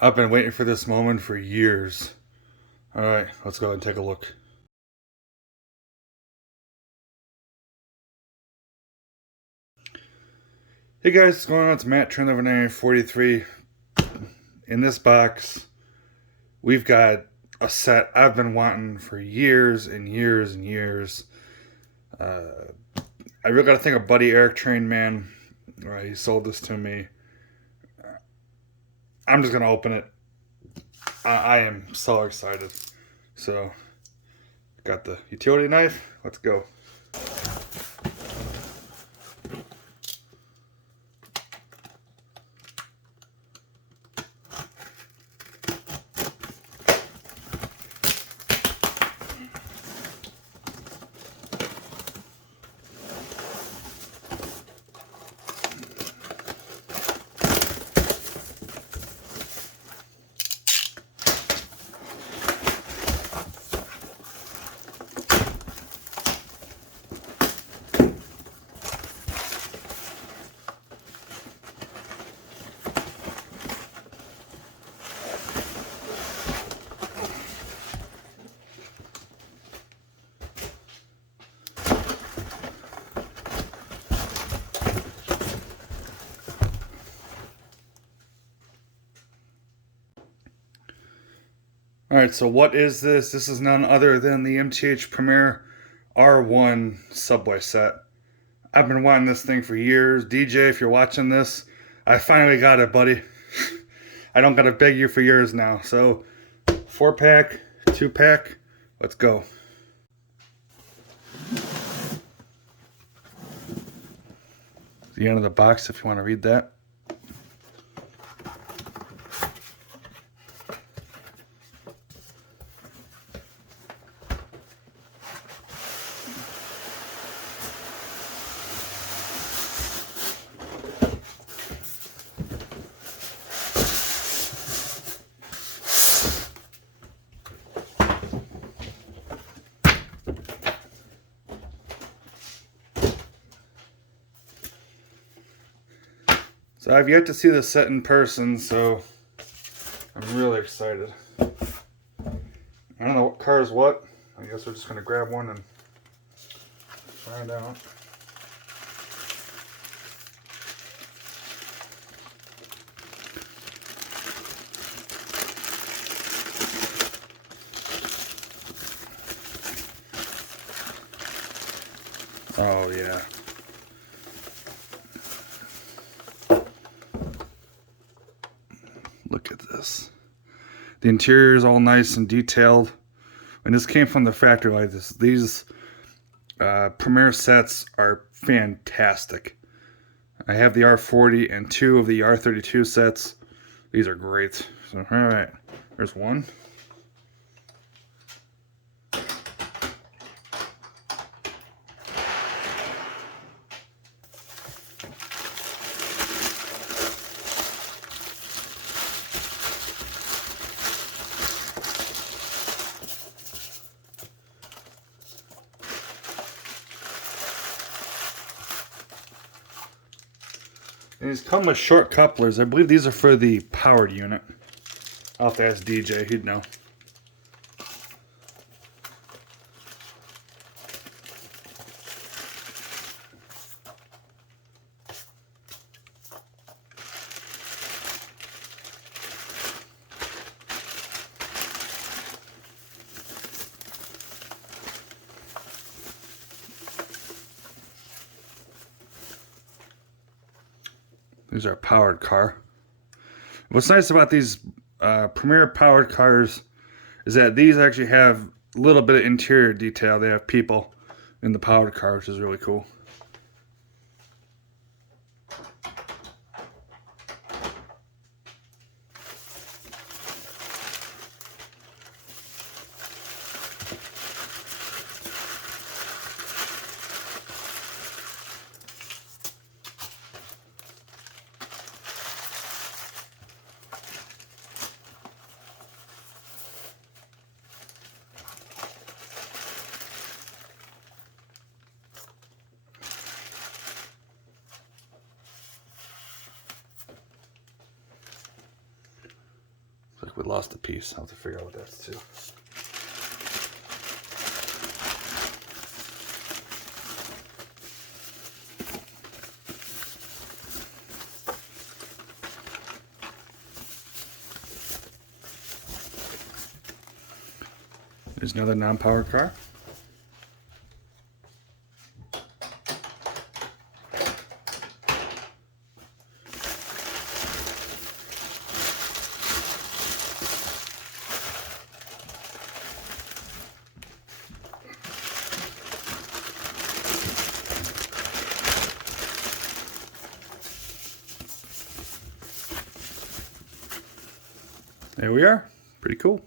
I've been waiting for this moment for years. Alright, let's go ahead and take a look. Hey guys, what's going on? It's Matt, Trainz 43. In this box, we've got a set I've been wanting for years and years and years. I really got to thank a buddy, Eric Train Man. He sold this to me. I'm just going to open it. I am so excited. So, got the utility knife. Let's go. Alright, so what is this? This is none other than the MTH Premier R1 Subway set. I've been wanting this thing for years. DJ, if you're watching this, I finally got it, buddy. I don't gotta beg you for years now. So, 4-pack, 2-pack, let's go. The end of the box if you want to read that. So I've yet to see this set in person, so I'm really excited. I don't know what car is what. I guess we're just going to grab one and find out. Oh yeah. Look at this. The interior is all nice and detailed. And this came from the factory like this. These Premier sets are fantastic. I have the R40 and 2 of the R32 sets. These are great. So, alright. There's one. And these come with short couplers. I believe these are for the powered unit. I'll have to ask DJ, he'd know. These are a powered car. What's nice about these Premier powered cars is that these actually have a little bit of interior detail. They have people in the powered car, which is really cool. we lost a piece. I'll have to figure out what that's too. There's another non-powered car. There we are. Pretty cool.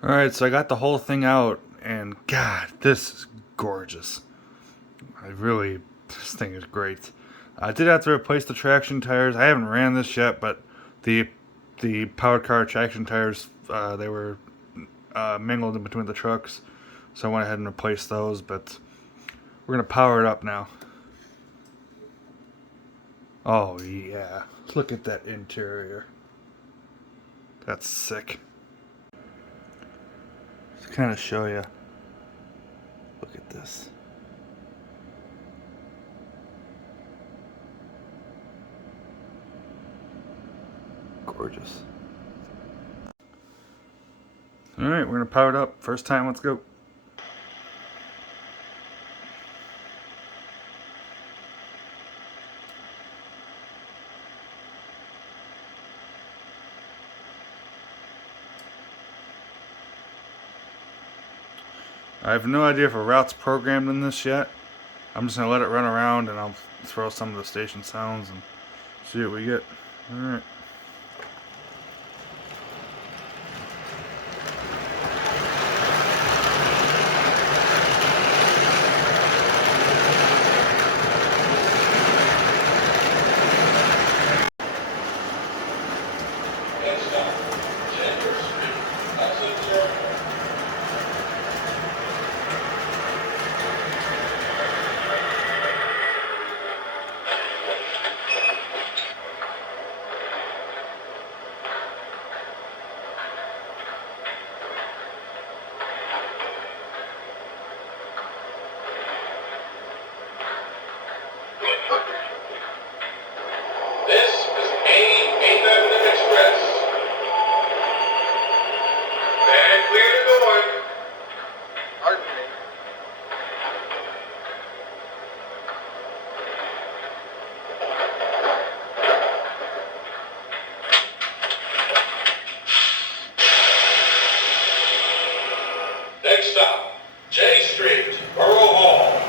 Alright, so I got the whole thing out, and God, this is gorgeous. This thing is great. I did have to replace the traction tires. I haven't ran this yet, but the powered car traction tires, they were mingled in between the trucks, so I went ahead and replaced those, but we're going to power it up now. Oh yeah, look at that interior. That's sick. To kind of show you, look at this. Gorgeous. Alright, we're gonna power it up. First time, let's go. I have no idea if a route's programmed in this yet. I'm just gonna let it run around and I'll throw some of the station sounds and see what we get. Alright. Next stop, J Street, Borough Hall.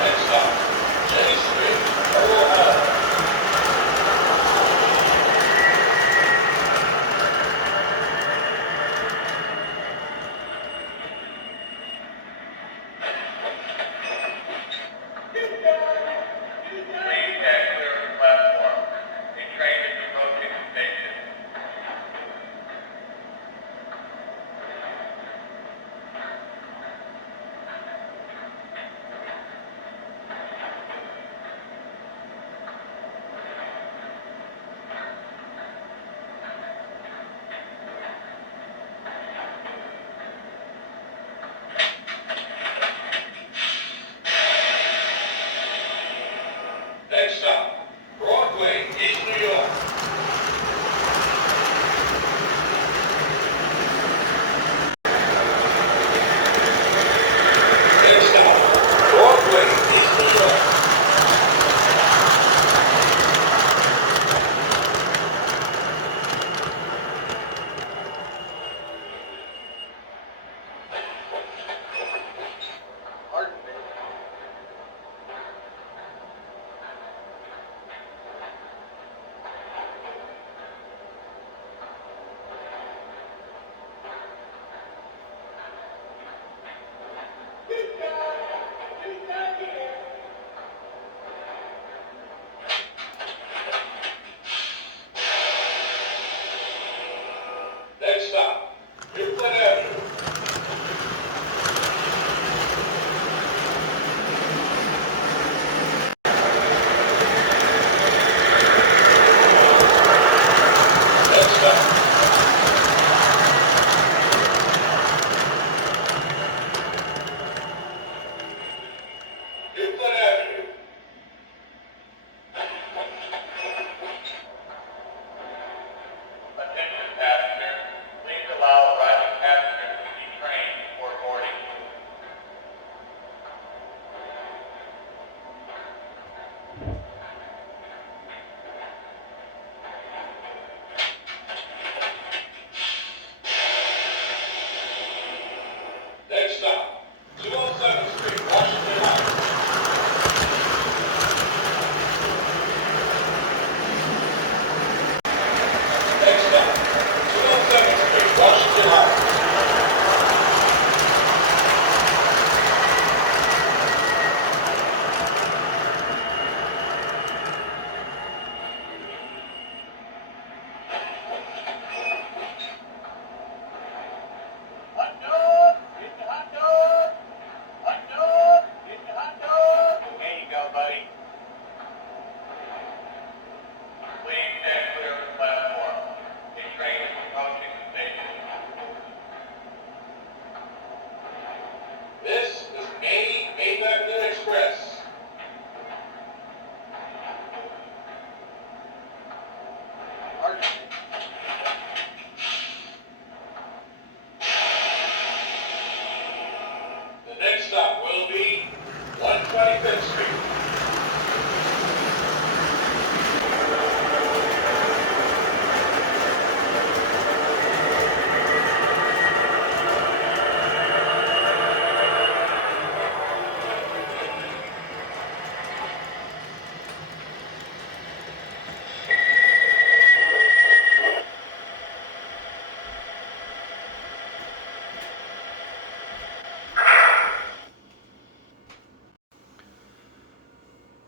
Next stop, J Street, Borough Hall. Next stop, Broadway, East New York. Next stop, Broadway, East New York. Next stop, Euclid Avenue.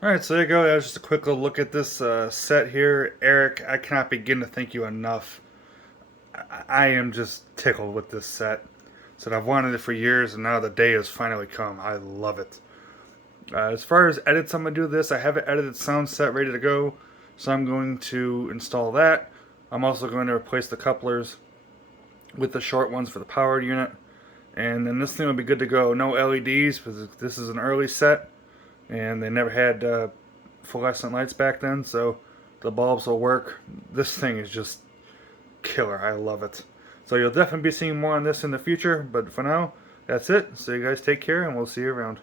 Alright, so there you go. That was just a quick little look at this set here. Eric, I cannot begin to thank you enough. I am just tickled with this set. So I've wanted it for years, and now the day has finally come. I love it. As far as edits I'm going to do this, I have an edited sound set ready to go. So I'm going to install that. I'm also going to replace the couplers with the short ones for the powered unit. And then this thing will be good to go. No LEDs, because this is an early set. And they never had fluorescent lights back then, so the bulbs will work. This thing is just killer. I love it. So you'll definitely be seeing more on this in the future, but for now, that's it. So you guys take care, and we'll see you around.